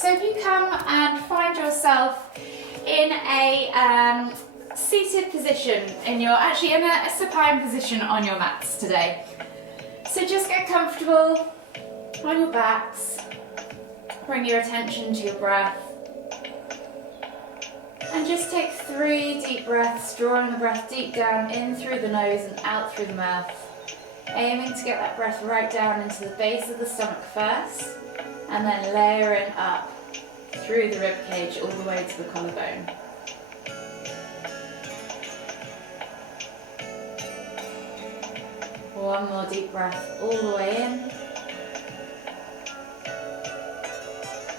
So if you come and find yourself in a seated position, actually in a supine position on your mats today. So just get comfortable on your backs, bring your attention to your breath, and just take 3 deep breaths, drawing the breath deep down in through the nose and out through the mouth, aiming to get that breath right down into the base of the stomach first, and then layering up through the rib cage all the way to the collarbone. One more deep breath all the way in.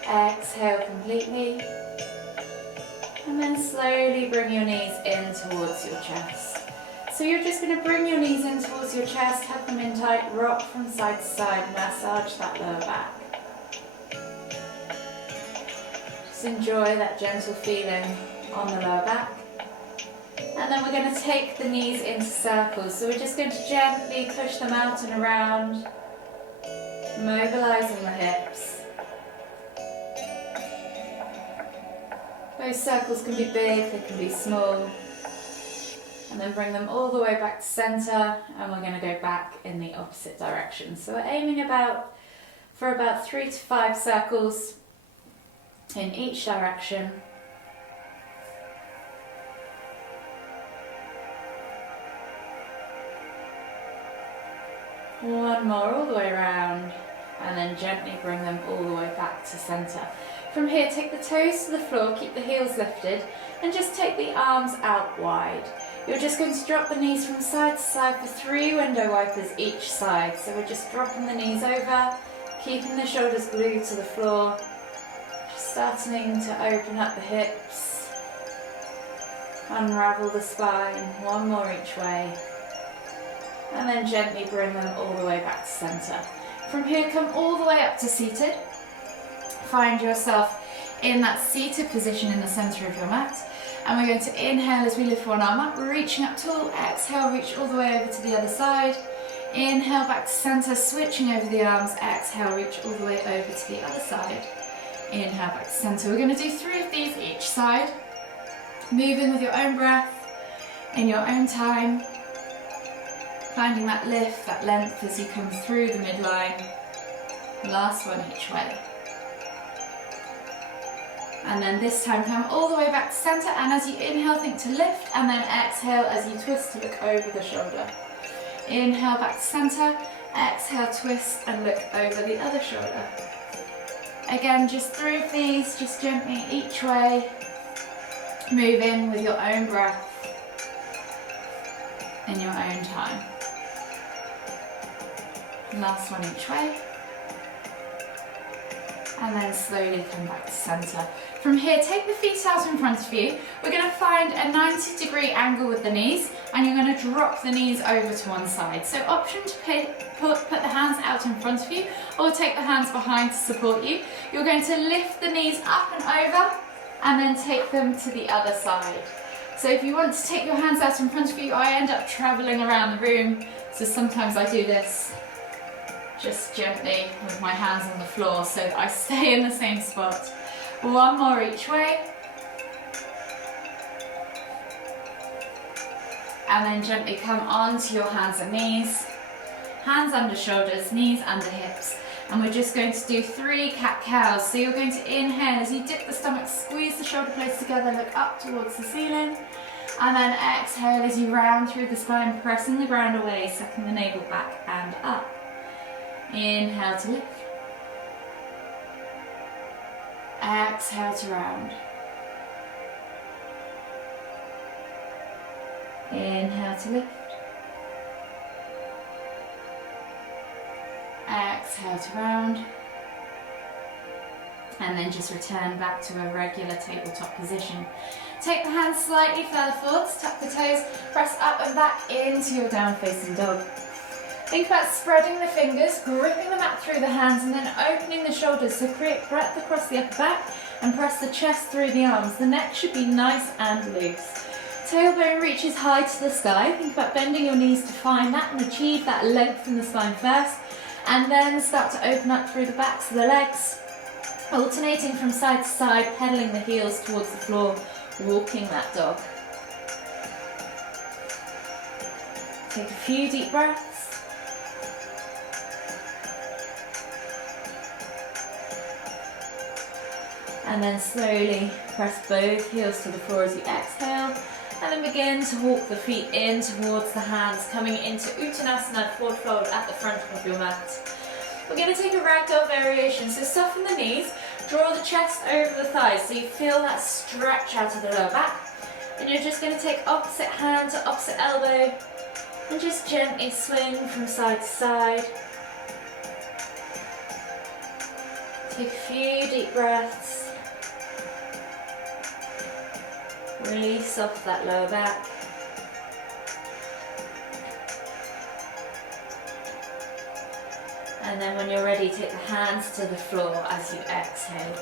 Exhale completely. And then slowly bring your knees in towards your chest. So you're just going to bring your knees in towards your chest, tuck them in tight, rock from side to side, massage that lower back. Just enjoy that gentle feeling on the lower back. And then we're going to take the knees into circles. So we're just going to gently push them out and around, mobilizing the hips. Those circles can be big, they can be small. And then bring them all the way back to center, and we're going to go back in the opposite direction. So we're aiming for about 3 to 5 circles in each direction. One more all the way around, and then gently bring them all the way back to center. From here, take the toes to the floor, keep the heels lifted, and just take the arms out wide. You're just going to drop the knees from side to side for 3 window wipers each side. So we're just dropping the knees over, keeping the shoulders glued to the floor, just starting to open up the hips, unravel the spine, one more each way. And then gently bring them all the way back to center. From here, come all the way up to seated. Find yourself in that seated position in the center of your mat. And we're going to inhale as we lift one arm up, reaching up tall. Exhale, reach all the way over to the other side. Inhale back to center, switching over the arms. Exhale, reach all the way over to the other side. Inhale back to center. We're going to do 3 of these each side. Move in with your own breath, in your own time. Finding that lift, that length as you come through the midline. Last one each way. And then this time come all the way back to center, and as you inhale, think to lift, and then exhale as you twist to look over the shoulder. Inhale back to center, exhale, twist and look over the other shoulder. Again, just 3 of these, just gently each way. Move in with your own breath, in your own time. Last one each way. And then slowly come back to center. From here, take the feet out in front of you. We're going to find a 90-degree angle with the knees, and you're going to drop the knees over to one side. So option to put the hands out in front of you, or take the hands behind to support you. You're going to lift the knees up and over, and then take them to the other side. So if you want to take your hands out in front of you, I end up traveling around the room. So sometimes I do this just gently with my hands on the floor so that I stay in the same spot. One more each way. And then gently come onto your hands and knees. Hands under shoulders, knees under hips. And we're just going to do 3 cat-cows. So you're going to inhale as you dip the stomach, squeeze the shoulder blades together, look up towards the ceiling. And then exhale as you round through the spine, pressing the ground away, sucking the navel back and up. Inhale to lift. Exhale to round. Inhale to lift. Exhale to round. And then just return back to a regular tabletop position. Take the hands slightly further forwards, tuck the toes, press up and back into your down facing dog. Think about spreading the fingers, gripping the mat through the hands, and then opening the shoulders, so create breadth across the upper back and press the chest through the arms. The neck should be nice and loose. Tailbone reaches high to the sky. Think about bending your knees to find that and achieve that length in the spine first, and then start to open up through the backs of the legs. Alternating from side to side, pedaling the heels towards the floor, walking that dog. Take a few deep breaths. And then slowly press both heels to the floor as you exhale. And then begin to walk the feet in towards the hands, coming into Uttanasana, forward fold at the front of your mat. We're going to take a ragdoll variation, so soften the knees, draw the chest over the thighs so you feel that stretch out of the lower back. And you're just going to take opposite hand to opposite elbow and just gently swing from side to side. Take a few deep breaths. Release off that lower back. And then when you're ready, take the hands to the floor as you exhale.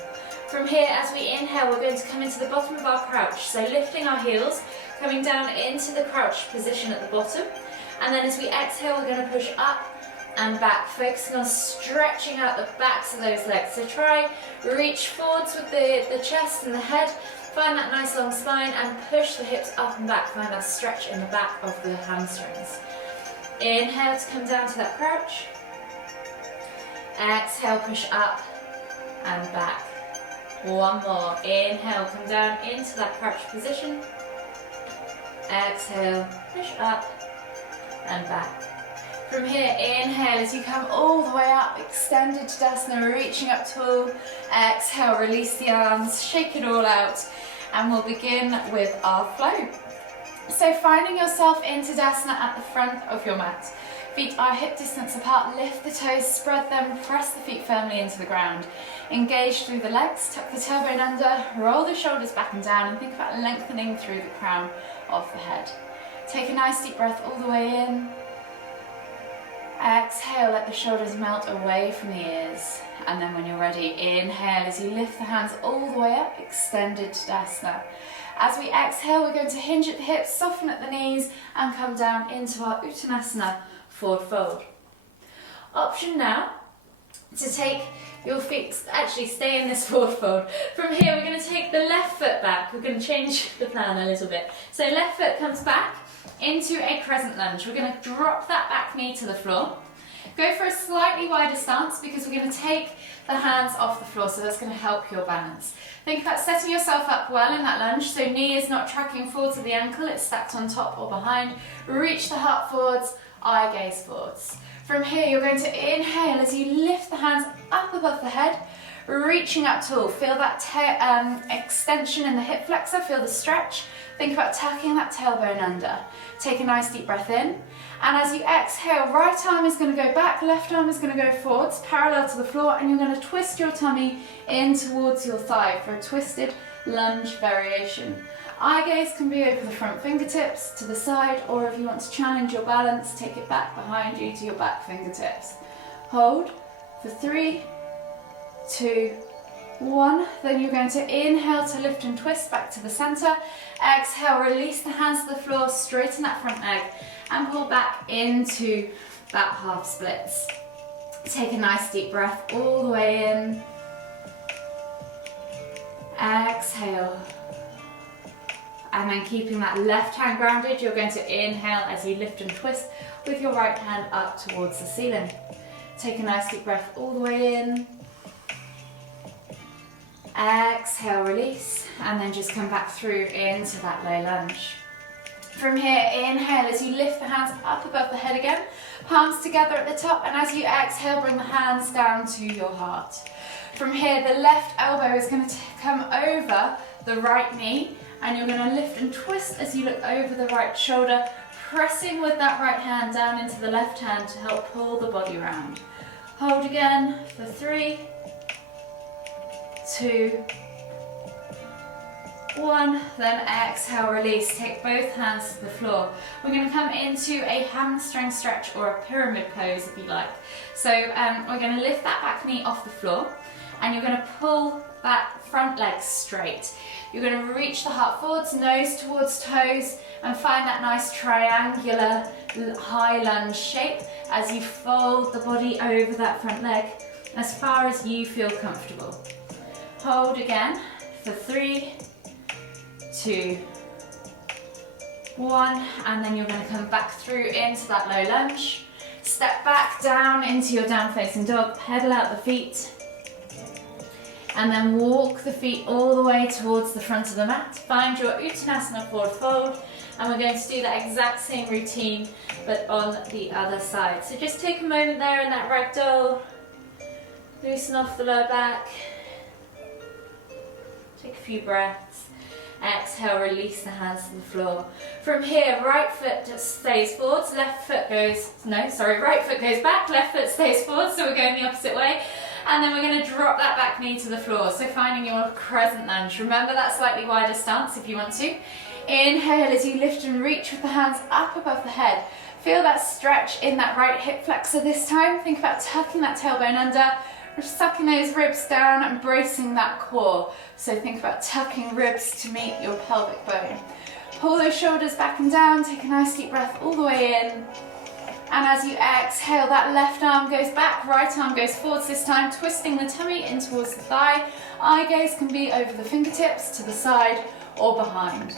From here, as we inhale, we're going to come into the bottom of our crouch. So lifting our heels, coming down into the crouch position at the bottom. And then as we exhale, we're going to push up and back, focusing on stretching out the backs of those legs. So try, reach forwards with the chest and the head. Find that nice long spine and push the hips up and back. Find that stretch in the back of the hamstrings. Inhale to come down to that crouch. Exhale, push up and back. One more. Inhale, come down into that crouch position. Exhale, push up and back. From here, inhale as you come all the way up, extended Tadasana, reaching up tall. Exhale, release the arms, shake it all out, and we'll begin with our flow. So finding yourself in Tadasana at the front of your mat. Feet are hip distance apart, lift the toes, spread them, press the feet firmly into the ground. Engage through the legs, tuck the tailbone under, roll the shoulders back and down, and think about lengthening through the crown of the head. Take a nice deep breath all the way in. Exhale, let the shoulders melt away from the ears. And then when you're ready, inhale as you lift the hands all the way up, extended Tadasana. As we exhale, we're going to hinge at the hips, soften at the knees, and come down into our Uttanasana, forward fold. Option now to take your feet, actually stay in this forward fold. From here, we're going to take the left foot back. We're going to change the plan a little bit. So left foot comes back into a crescent lunge. We're going to drop that back knee to the floor. Go for a slightly wider stance because we're going to take the hands off the floor, so that's going to help your balance. Think about setting yourself up well in that lunge, so knee is not tracking forward to the ankle, it's stacked on top or behind. Reach the heart forwards, eye gaze forwards. From here, you're going to inhale as you lift the hands up above the head, reaching up tall. Feel that extension in the hip flexor, feel the stretch. Think about tucking that tailbone under. Take a nice deep breath in. And as you exhale, right arm is going to go back, left arm is going to go forwards, parallel to the floor, and you're going to twist your tummy in towards your thigh for a twisted lunge variation. Eye gaze can be over the front fingertips, to the side, or if you want to challenge your balance, take it back behind you to your back fingertips. Hold for 3, 2, 1. Then you're going to inhale to lift and twist back to the center. Exhale, release the hands to the floor, straighten that front leg, and pull back into that half splits. Take a nice deep breath all the way in. Exhale. And then keeping that left hand grounded, you're going to inhale as you lift and twist with your right hand up towards the ceiling. Take a nice deep breath all the way in. Exhale, release, and then just come back through into that low lunge. From here, inhale as you lift the hands up above the head again, palms together at the top, and as you exhale, bring the hands down to your heart. From here, the left elbow is going to come over the right knee, and you're going to lift and twist as you look over the right shoulder, pressing with that right hand down into the left hand to help pull the body around. Hold again for 3, 2, 1, then exhale, release. Take both hands to the floor. We're going to come into a hamstring stretch or a pyramid pose if you like. So we're going to lift that back knee off the floor, and you're going to pull that front leg straight. You're going to reach the heart forwards, nose towards toes, and find that nice triangular high lunge shape as you fold the body over that front leg as far as you feel comfortable. Hold again for 3, 2, 1, and then you're going to come back through into that low lunge. Step back down into your down facing dog, pedal out the feet, and then walk the feet all the way towards the front of the mat. Find your Uttanasana forward fold, and we're going to do that exact same routine but on the other side. So just take a moment there in that ragdoll, loosen off the lower back, take a few breaths. Exhale, release the hands to the floor. From here, right foot stays forward, right foot goes back, left foot stays forward, so we're going the opposite way. And then we're going to drop that back knee to the floor, so finding your crescent lunge. Remember that slightly wider stance if you want to. Inhale as you lift and reach with the hands up above the head. Feel that stretch in that right hip flexor this time. Think about tucking that tailbone under, sucking those ribs down and bracing that core. So think about tucking ribs to meet your pelvic bone. Pull those shoulders back and down, take a nice deep breath all the way in. And as you exhale, that left arm goes back, right arm goes forwards this time, twisting the tummy in towards the thigh. Eye gaze can be over the fingertips, to the side or behind.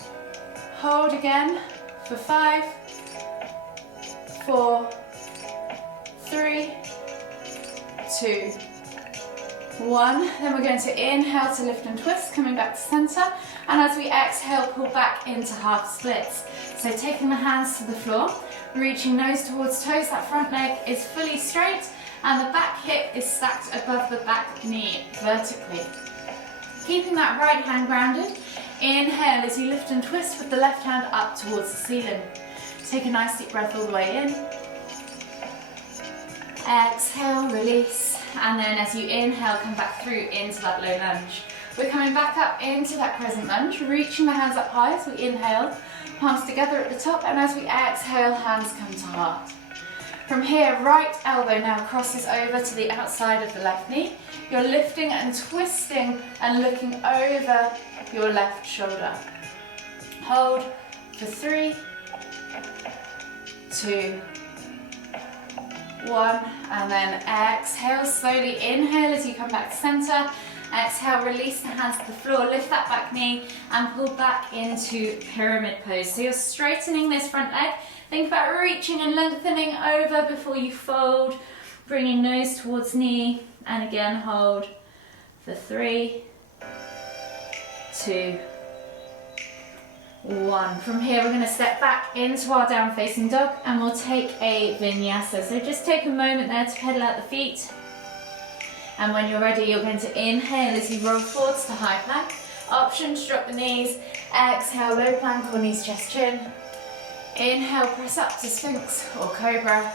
Hold again for 5, 4, 3, 2, 1. Then we're going to inhale to lift and twist, coming back to center. And as we exhale, pull back into half splits. So taking the hands to the floor, reaching nose towards toes, that front leg is fully straight and the back hip is stacked above the back knee vertically. Keeping that right hand grounded, inhale as you lift and twist with the left hand up towards the ceiling. Take a nice deep breath all the way in. Exhale, release, and then as you inhale, come back through into that low lunge. We're coming back up into that crescent lunge, reaching the hands up high as we inhale, palms together at the top, and as we exhale, hands come to heart. From here, right elbow now crosses over to the outside of the left knee. You're lifting and twisting and looking over your left shoulder. Hold for 3, 2, 1, and then exhale, slowly inhale as you come back to center. Exhale, release the hands to the floor, lift that back knee and pull back into pyramid pose. So you're straightening this front leg. Think about reaching and lengthening over before you fold, bringing nose towards knee, and again hold for 3, 2, 1. From here, we're going to step back into our down facing dog and we'll take a vinyasa. So just take a moment there to pedal out the feet. And when you're ready, you're going to inhale as you roll forwards to high plank. Option to drop the knees. Exhale, low plank or knees, chest, chin. Inhale, press up to Sphinx or Cobra.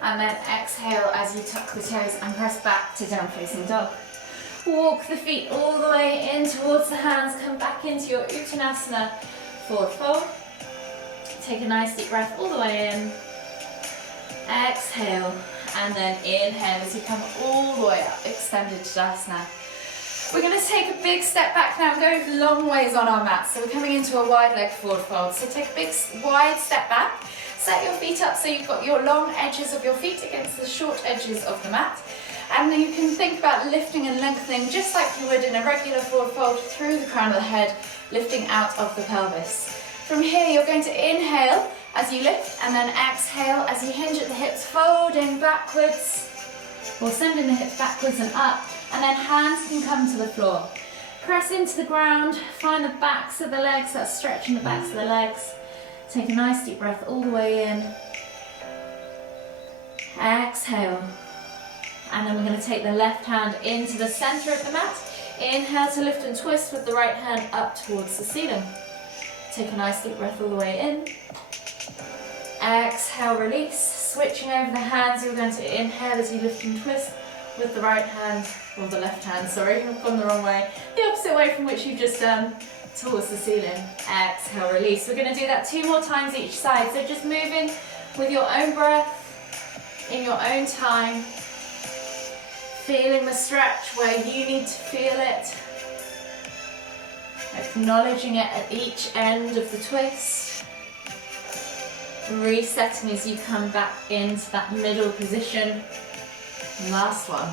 And then exhale as you tuck the toes and press back to down facing dog. Walk the feet all the way in towards the hands. Come back into your Uttanasana forward fold. Take a nice deep breath all the way in. Exhale. And then inhale as you come all the way up, extended Tadasana. We're going to take a big step back now and go long ways on our mat. So we're coming into a wide leg forward fold. So take a big wide step back, set your feet up so you've got your long edges of your feet against the short edges of the mat. And then you can think about lifting and lengthening just like you would in a regular forward fold through the crown of the head, lifting out of the pelvis. From here, you're going to inhale as you lift, and then exhale as you hinge at the hips, folding backwards, or sending the hips backwards and up, and then hands can come to the floor. Press into the ground, find the backs of the legs, that's stretching the backs of the legs. Take a nice deep breath all the way in. Exhale. And then we're going to take the left hand into the center of the mat. Inhale to lift and twist with the right hand up towards the ceiling. Take a nice deep breath all the way in. Exhale, release. Switching over the hands, you're going to inhale as you lift and twist with the right hand, or the left hand, sorry, I've gone the wrong way. The opposite way from which you've just done, towards the ceiling. Exhale, release. We're going to do that 2 more times each side. So just moving with your own breath, in your own time. Feeling the stretch where you need to feel it. Acknowledging it at each end of the twist. Resetting as you come back into that middle position. Last one.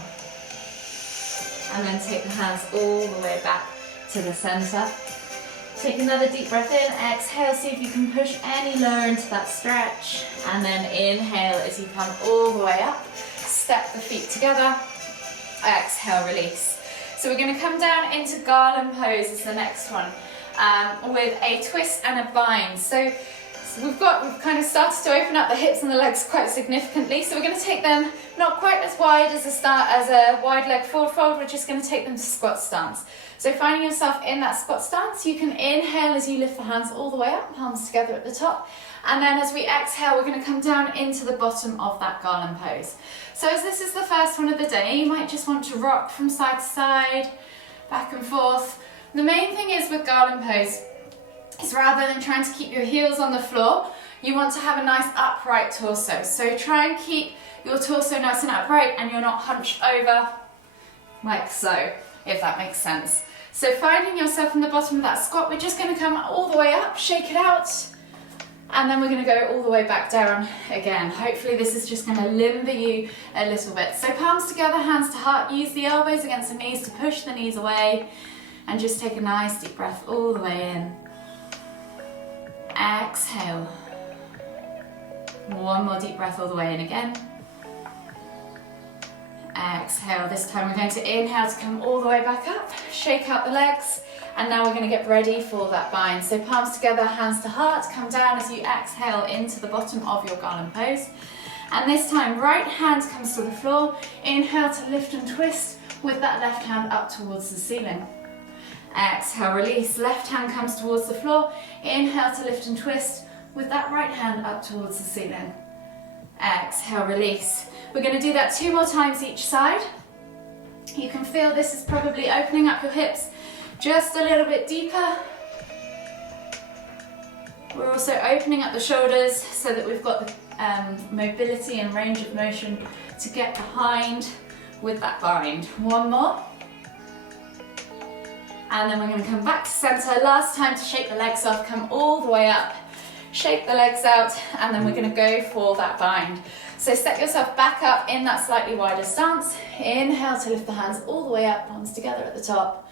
and then take the hands all the way back to the center. Take another deep breath in, exhale, see if you can push any lower into that stretch, and then inhale as you come all the way up. Step the feet together, exhale, release. So we're going to come down into garland pose as the next one, with a twist and a bind. So we've kind of started to open up the hips and the legs quite significantly. So we're going to take them not quite as wide as a wide leg forward fold. We're just going to take them to squat stance. So finding yourself in that squat stance, you can inhale as you lift the hands all the way up, palms together at the top. And then as we exhale, we're going to come down into the bottom of that garland pose. So as this is the first one of the day, you might just want to rock from side to side, back and forth. The main thing is with garland pose is rather than trying to keep your heels on the floor, you want to have a nice upright torso. So try and keep your torso nice and upright and you're not hunched over like so, if that makes sense. So finding yourself in the bottom of that squat, we're just going to come all the way up, shake it out, and then we're going to go all the way back down again. Hopefully this is just going to limber you a little bit. So palms together, hands to heart, use the elbows against the knees to push the knees away, and just take a nice deep breath all the way in. Exhale. One more deep breath all the way in again. Exhale. This time we're going to inhale to come all the way back up, shake out the legs, and now we're going to get ready for that bind. So palms together, hands to heart, come down as you exhale into the bottom of your garland pose. And this time right hand comes to the floor, inhale to lift and twist with that left hand up towards the ceiling. Exhale, release, left hand comes towards the floor, inhale to lift and twist with that right hand up towards the ceiling. Exhale, release. We're going to do that 2 more times each side. You can feel this is probably opening up your hips just a little bit deeper. We're also opening up the shoulders so that we've got the mobility and range of motion to get behind with that bind. 1 more. And then we're going to come back to center. Last time to shake the legs off, come all the way up, shake the legs out, and then we're going to go for that bind. So set yourself back up in that slightly wider stance. Inhale to lift the hands all the way up, palms together at the top.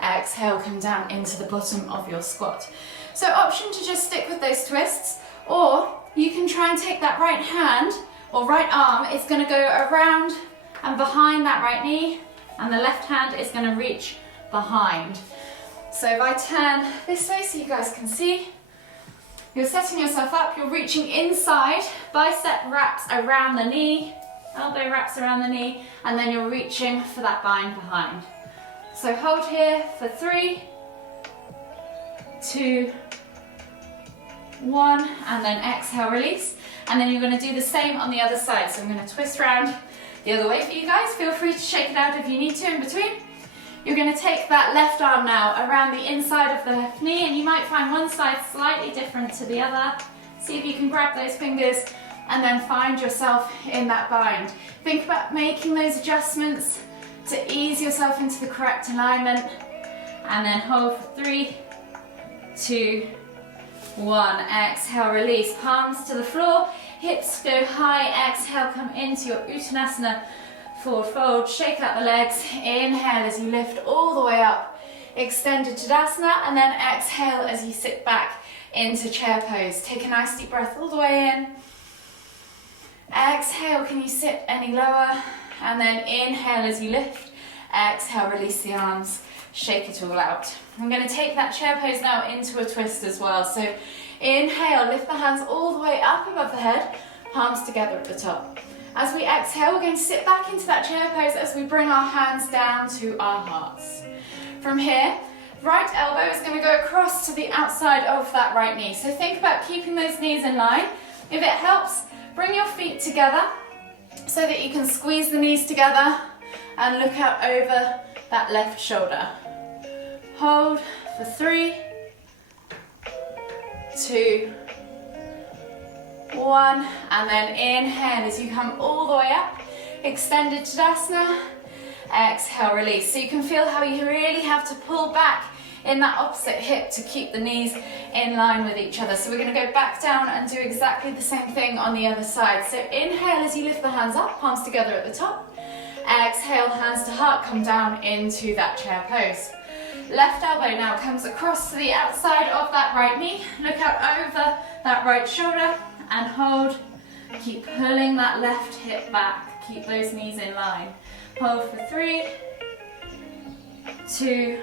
Exhale, come down into the bottom of your squat. So option to just stick with those twists, or you can try and take that right hand or right arm. It's going to go around and behind that right knee, and the left hand is going to reach behind. So if I turn this way so you guys can see, you're setting yourself up, you're reaching inside, bicep wraps around the knee, elbow wraps around the knee, and then you're reaching for that bind behind. So hold here for 3, 2, 1, and then exhale, release. And then you're going to do the same on the other side. So I'm going to twist around the other way for you guys. Feel free to shake it out if you need to in between. You're going to take that left arm now around the inside of the left knee, and you might find one side slightly different to the other. See if you can grab those fingers and then find yourself in that bind. Think about making those adjustments to ease yourself into the correct alignment, and then hold for 3, 2, 1. Exhale, release, palms to the floor, hips go high. Exhale, come into your Uttanasana forward fold, shake out the legs, inhale as you lift all the way up, extended Tadasana, and then exhale as you sit back into chair pose. Take a nice deep breath all the way in. Exhale, can you sit any lower? And then inhale as you lift. Exhale, release the arms, shake it all out. I'm going to take that chair pose now into a twist as well. So inhale, lift the hands all the way up above the head, palms together at the top. As we exhale, we're going to sit back into that chair pose as we bring our hands down to our hearts. From here, right elbow is going to go across to the outside of that right knee. So think about keeping those knees in line. If it helps, bring your feet together so that you can squeeze the knees together and look out over that left shoulder. Hold for 3, 2, 1, and then inhale as you come all the way up, extended Tadasana, exhale, release. So you can feel how you really have to pull back in that opposite hip to keep the knees in line with each other. So we're going to go back down and do exactly the same thing on the other side. So inhale as you lift the hands up, palms together at the top. Exhale, hands to heart, come down into that chair pose. Left elbow now comes across to the outside of that right knee. Look out over that right shoulder and hold. Keep pulling that left hip back. Keep those knees in line. Hold for 3, 2,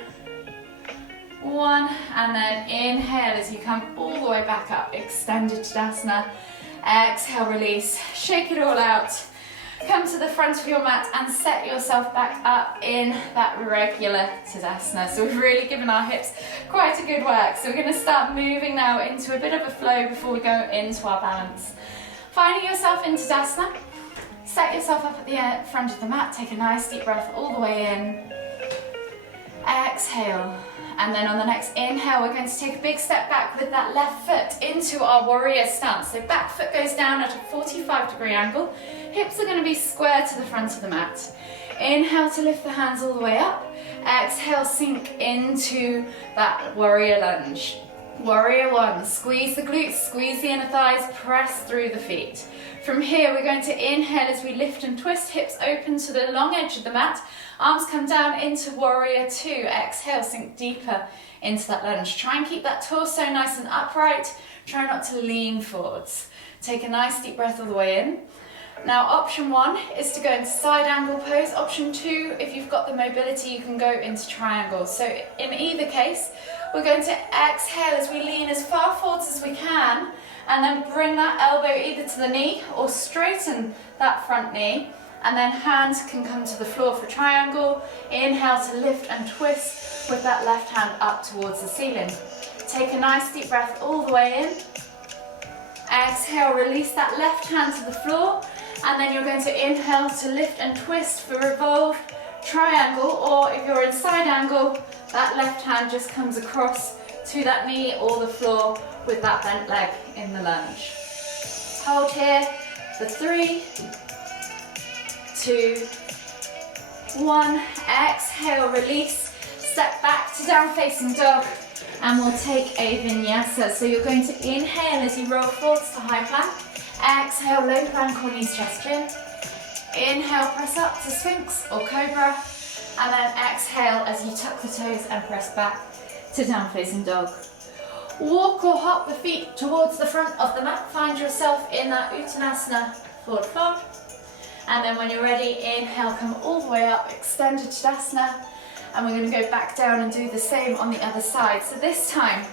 1, and then inhale as you come all the way back up. Extended Tadasana. Exhale, release. Shake it all out. Come to the front of your mat and set yourself back up in that regular Tadasana. So we've really given our hips quite a good work. So we're going to start moving now into a bit of a flow before we go into our balance. Finding yourself in Tadasana, set yourself up at the front of the mat. Take a nice deep breath all the way in. Exhale. And then on the next inhale, we're going to take a big step back with that left foot into our warrior stance. So back foot goes down at a 45-degree angle. Hips are going to be square to the front of the mat. Inhale to lift the hands all the way up. Exhale, sink into that warrior lunge. Warrior 1, squeeze the glutes, squeeze the inner thighs, press through the feet. From here, we're going to inhale as we lift and twist, hips open to the long edge of the mat. Arms come down into warrior 2. Exhale, sink deeper into that lunge. Try and keep that torso nice and upright. Try not to lean forwards. Take a nice deep breath all the way in. Now, option 1 is to go into side angle pose. Option 2, if you've got the mobility, you can go into triangle. So in either case, we're going to exhale as we lean as far forwards as we can, and then bring that elbow either to the knee or straighten that front knee, and then hands can come to the floor for triangle. Inhale to lift and twist with that left hand up towards the ceiling. Take a nice deep breath all the way in. Exhale, release that left hand to the floor, and then you're going to inhale to lift and twist for revolved triangle, or if you're in side angle, that left hand just comes across to that knee or the floor with that bent leg in the lunge. Hold here for 3, 2, 1. Exhale, release. Step back to down facing dog, and we'll take a vinyasa. So you're going to inhale as you roll forwards to high plank. Exhale, low plank or knees, chest, chin. Inhale, press up to Sphinx or Cobra. And then exhale as you tuck the toes and press back to down facing dog. Walk or hop the feet towards the front of the mat. Find yourself in that Uttanasana forward fold. And then when you're ready, inhale, come all the way up, extended Tadasana. And we're going to go back down and do the same on the other side. So this time,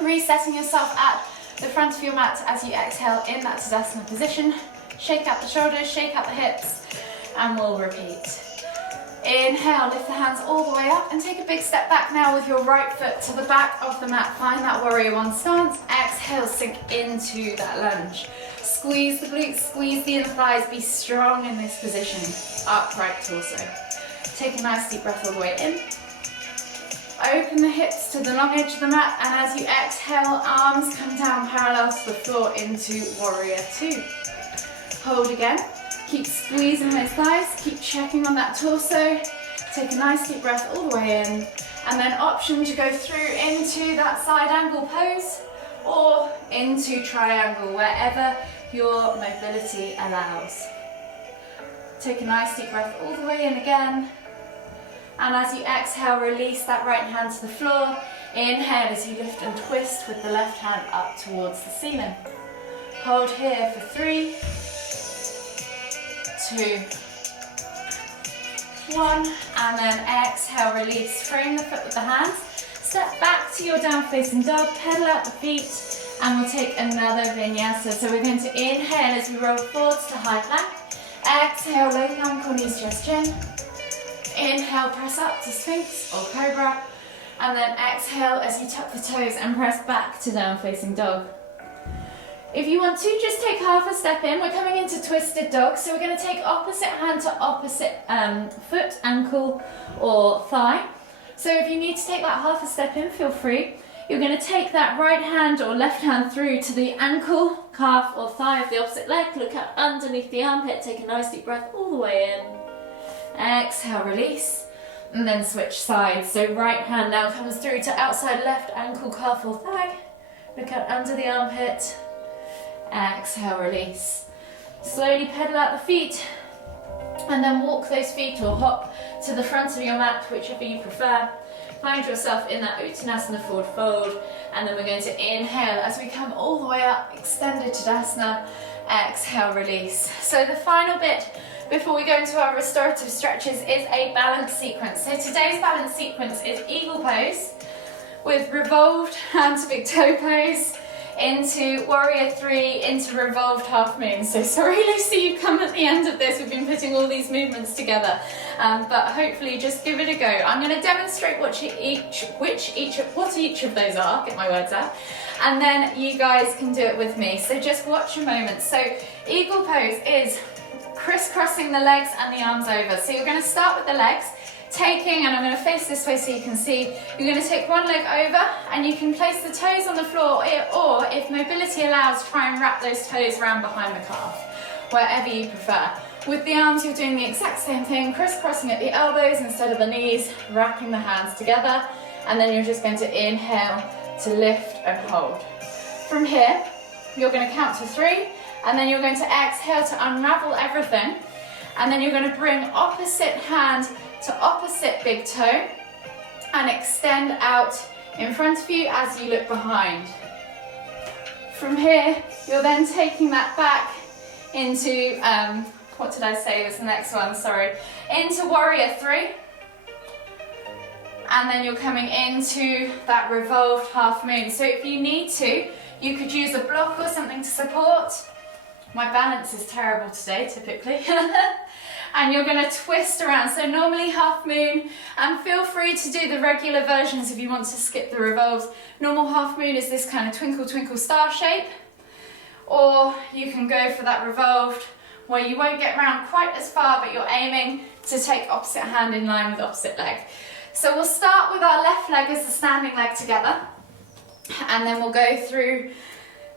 resetting yourself at the front of your mat as you exhale in that Tadasana position. Shake out the shoulders, shake out the hips, and we'll repeat. Inhale, lift the hands all the way up and take a big step back now with your right foot to the back of the mat. Find that warrior 1 stance. Exhale, sink into that lunge. Squeeze the glutes, squeeze the inner thighs. Be strong in this position. Upright torso. Take a nice deep breath all the way in. Open the hips to the long edge of the mat, and as you exhale, arms come down parallel to the floor into warrior 2. Hold again. Keep squeezing those thighs, keep checking on that torso. Take a nice deep breath all the way in, and then option to go through into that side angle pose or into triangle, wherever your mobility allows. Take a nice deep breath all the way in again, and as you exhale, release that right hand to the floor. Inhale as you lift and twist with the left hand up towards the ceiling. Hold here for 3, 2, 1, and then exhale, release. Frame the foot with the hands. Step back to your down facing dog, pedal out the feet, and we'll take another vinyasa. So we're going to inhale as we roll forwards to high plank. Exhale, low plank or knees, chest, chin. Inhale, press up to Sphinx or Cobra, and then exhale as you tuck the toes and press back to down facing dog. If you want to, just take half a step in. We're coming into twisted dog, so we're going to take opposite hand to opposite foot, ankle or thigh. So if you need to take that half a step in, feel free. You're going to take that right hand or left hand through to the ankle, calf or thigh of the opposite leg. Look out underneath the armpit. Take a nice deep breath all the way in. Exhale, release, and then switch sides. So right hand now comes through to outside left ankle, calf or thigh. Look out under the armpit. Exhale, release. Slowly pedal out the feet. And then walk those feet or hop to the front of your mat, whichever you prefer. Find yourself in that Uttanasana forward fold, and then we're going to inhale as we come all the way up, extended Tadasana, exhale, release. So the final bit before we go into our restorative stretches is a balance sequence. So today's balance sequence is eagle pose with revolved hand to big toe pose, into warrior three, into revolved half moon. So sorry Lucy, you come at the end of this, we've been putting all these movements together, but hopefully just give it a go. I'm going to demonstrate what each of those are, get my words out, and then you guys can do it with me. So just watch a moment. So eagle pose is crisscrossing the legs and the arms over. So you're going to start with the legs, taking, and I'm going to face this way so you can see, you're going to take one leg over and you can place the toes on the floor, or if mobility allows, try and wrap those toes around behind the calf, wherever you prefer. With the arms, you're doing the exact same thing, crisscrossing at the elbows instead of the knees, wrapping the hands together, and then you're just going to inhale to lift and hold. From here, you're going to count to 3, and then you're going to exhale to unravel everything, and then you're going to bring opposite hand to opposite big toe and extend out in front of you as you look behind. From here, you're then taking that back into, what did I say was the next one, sorry, into warrior three. And then you're coming into that revolved half moon. So if you need to, you could use a block or something to support. My balance is terrible today, typically. And you're going to twist around. So normally half moon, and feel free to do the regular versions if you want to skip the revolves. Normal half moon is this kind of twinkle twinkle star shape, or you can go for that revolved where you won't get around quite as far, but you're aiming to take opposite hand in line with opposite leg. So we'll start with our left leg as the standing leg together, and then we'll go through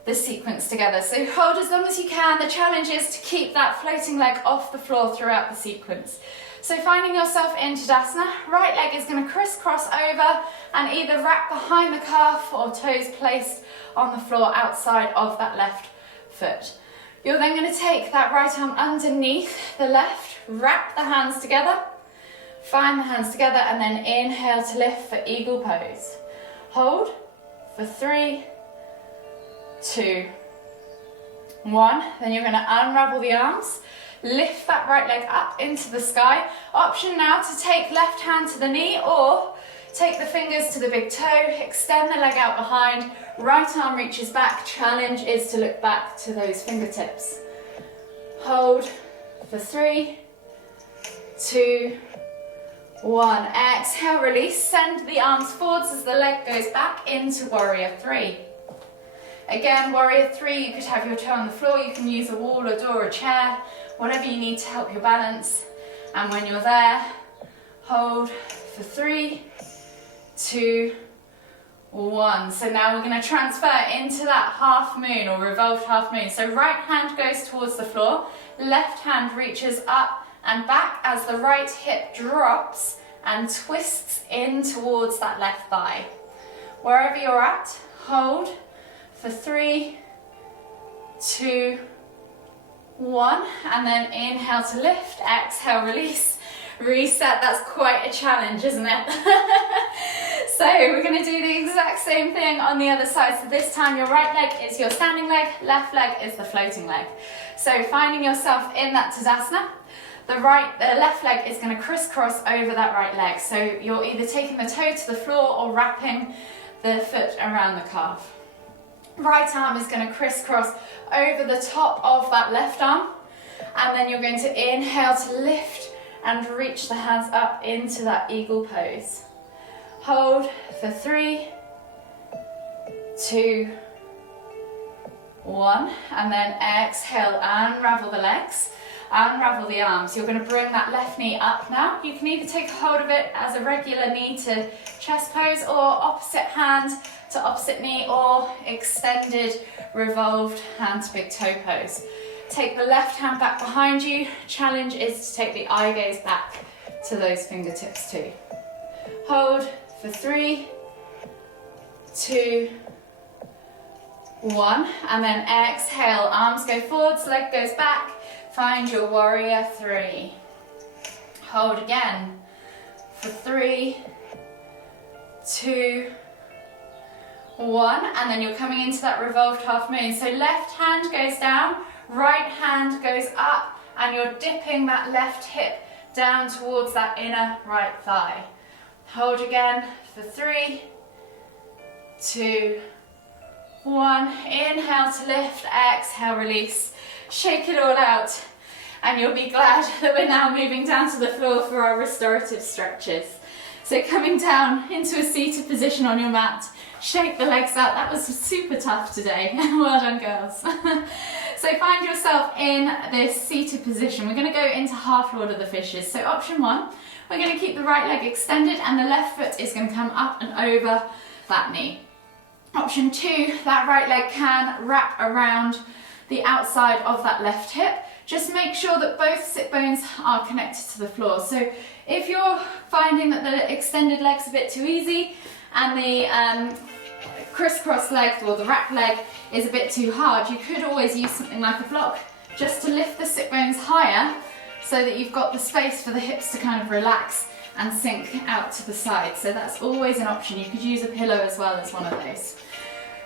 the sequence together. So hold as long as you can. The challenge is to keep that floating leg off the floor throughout the sequence. So finding yourself in Tadasana, right leg is going to crisscross over and either wrap behind the calf or toes placed on the floor outside of that left foot. You're then going to take that right arm underneath the left, wrap the hands together, find the hands together, and then inhale to lift for eagle pose. Hold for 3, 2, 1. Then you're going to unravel the arms, lift that right leg up into the sky. Option now to take left hand to the knee or take the fingers to the big toe, extend the leg out behind, right arm reaches back. Challenge is to look back to those fingertips. Hold for 3, 2, 1. Exhale, release, send the arms forwards as the leg goes back into warrior three. Again, warrior three, you could have your toe on the floor, you can use a wall, a door, a chair, whatever you need to help your balance. And when you're there, hold for 3, 2, 1. So now we're going to transfer into that half moon or revolved half moon. So right hand goes towards the floor, left hand reaches up and back as the right hip drops and twists in towards that left thigh. Wherever you're at, hold for 3, 2, 1, and then inhale to lift, exhale, release, reset. That's quite a challenge, isn't it? So we're going to do the exact same thing on the other side. So this time your right leg is your standing leg, left leg is the floating leg. So finding yourself in that Tadasana, the left leg is going to crisscross over that right leg. So you're either taking the toe to the floor or wrapping the foot around the calf. Right arm is going to crisscross over the top of that left arm, and then you're going to inhale to lift and reach the hands up into that eagle pose. Hold for 3, 2, 1, and then exhale, unravel the legs, unravel the arms. You're going to bring that left knee up now. You can either take a hold of it as a regular knee to chest pose, or opposite hand to opposite knee, or extended revolved hand to big toe pose. Take the left hand back behind you. Challenge is to take the eye gaze back to those fingertips too. Hold for 3, 2, 1, and then exhale, arms go forwards, leg goes back. Find your warrior three. Hold again for 3, 2, 1, and then you're coming into that revolved half moon. So left hand goes down, right hand goes up, and you're dipping that left hip down towards that inner right thigh. Hold again for 3, 2, 1. Inhale to lift, exhale, release. Shake it all out, and you'll be glad that we're now moving down to the floor for our restorative stretches. So coming down into a seated position on your mat, shake the legs out. That was super tough today. Well done, girls. So find yourself in this seated position. We're going to go into half Lord of the Fishes. So option 1, we're going to keep the right leg extended and the left foot is going to come up and over that knee. Option 2, that right leg can wrap around the outside of that left hip. Just make sure that both sit bones are connected to the floor. So if you're finding that the extended leg's a bit too easy and the crisscross leg or the wrap leg is a bit too hard, you could always use something like a block just to lift the sit bones higher so that you've got the space for the hips to kind of relax and sink out to the side. So that's always an option. You could use a pillow as well as one of those.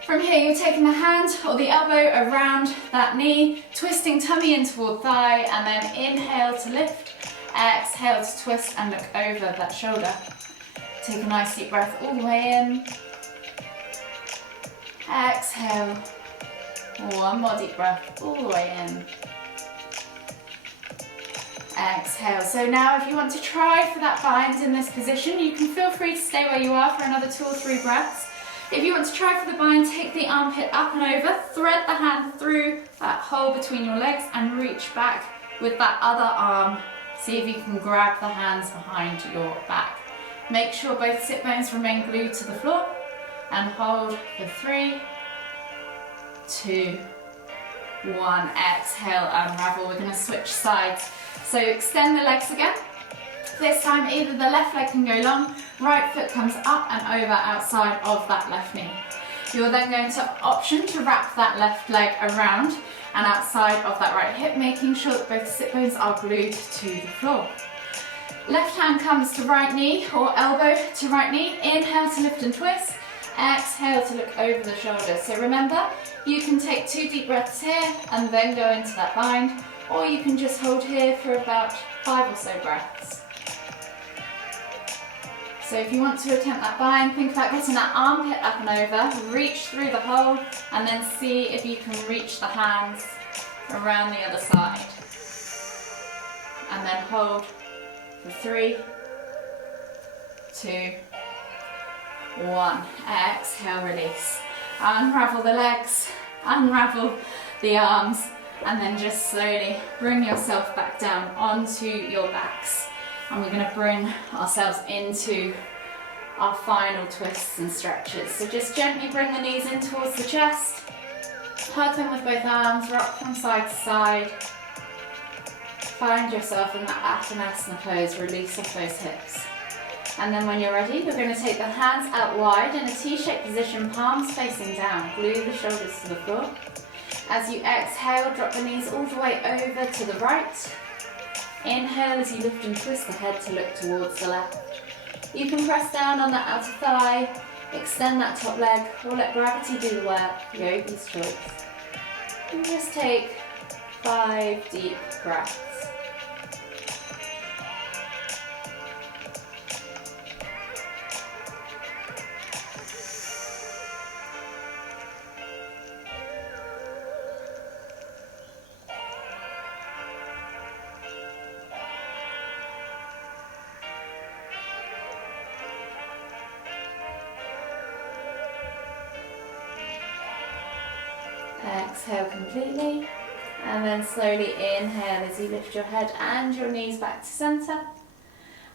From here, you're taking the hand or the elbow around that knee, twisting tummy in toward thigh, and then inhale to lift, exhale to twist and look over that shoulder. Take a nice deep breath all the way in. Exhale. One more deep breath all the way in. Exhale. So now if you want to try for that bind in this position, you can feel free to stay where you are for another 2 or 3 breaths. If you want to try for the bind, take the armpit up and over, thread the hand through that hole between your legs and reach back with that other arm. See if you can grab the hands behind your back. Make sure both sit bones remain glued to the floor and hold for 3, 2, 1. Exhale, unravel. We're going to switch sides. So extend the legs again. This time either the left leg can go long, right foot comes up and over outside of that left knee. You're then going to option to wrap that left leg around and outside of that right hip, making sure that both sit bones are glued to the floor. Left hand comes to right knee or elbow to right knee. Inhale to lift and twist. Exhale to look over the shoulder. So remember, you can take 2 deep breaths here and then go into that bind, or you can just hold here for about 5 or so breaths. So if you want to attempt that bind, think about getting that armpit up and over, reach through the hole, and then see if you can reach the hands around the other side. And then hold for 3, 2, 1. Exhale, release. Unravel the legs, unravel the arms, and then just slowly bring yourself back down onto your backs. And we're going to bring ourselves into our final twists and stretches. So just gently bring the knees in towards the chest, hug them with both arms, rock from side to side. Find yourself in that Uttanasana pose, release off those hips. And then when you're ready, you're going to take the hands out wide in a T-shaped position, palms facing down, glue the shoulders to the floor. As you exhale, drop the knees all the way over to the right. Inhale as you lift and twist the head to look towards the left. You can press down on that outer thigh, extend that top leg, or let gravity do the work, yogi's choice. And just take 5 deep breaths. Exhale completely, and then slowly inhale as you lift your head and your knees back to center,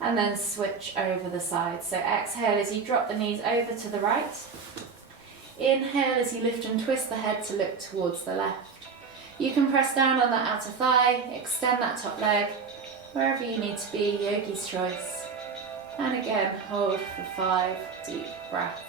and then switch over the side. So exhale as you drop the knees over to the right. Inhale as you lift and twist the head to look towards the left. You can press down on that outer thigh, extend that top leg, wherever you need to be, yogi's choice. And again, hold for 5 deep breaths.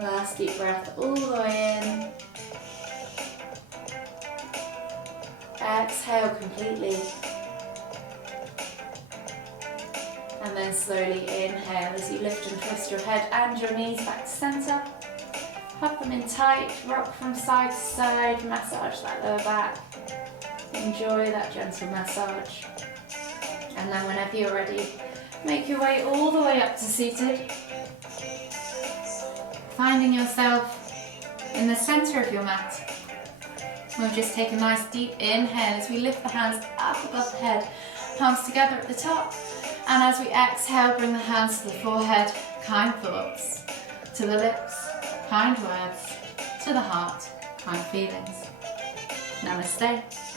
Last deep breath all the way in. Exhale completely. And then slowly inhale as you lift and twist your head and your knees back to centre. Hug them in tight, rock from side to side, massage that lower back. Enjoy that gentle massage. And then whenever you're ready, make your way all the way up to seated. Finding yourself in the centre of your mat. We'll just take a nice deep inhale as we lift the hands up above the head, palms together at the top. And as we exhale, bring the hands to the forehead, kind thoughts, to the lips, kind words, to the heart, kind feelings. Namaste.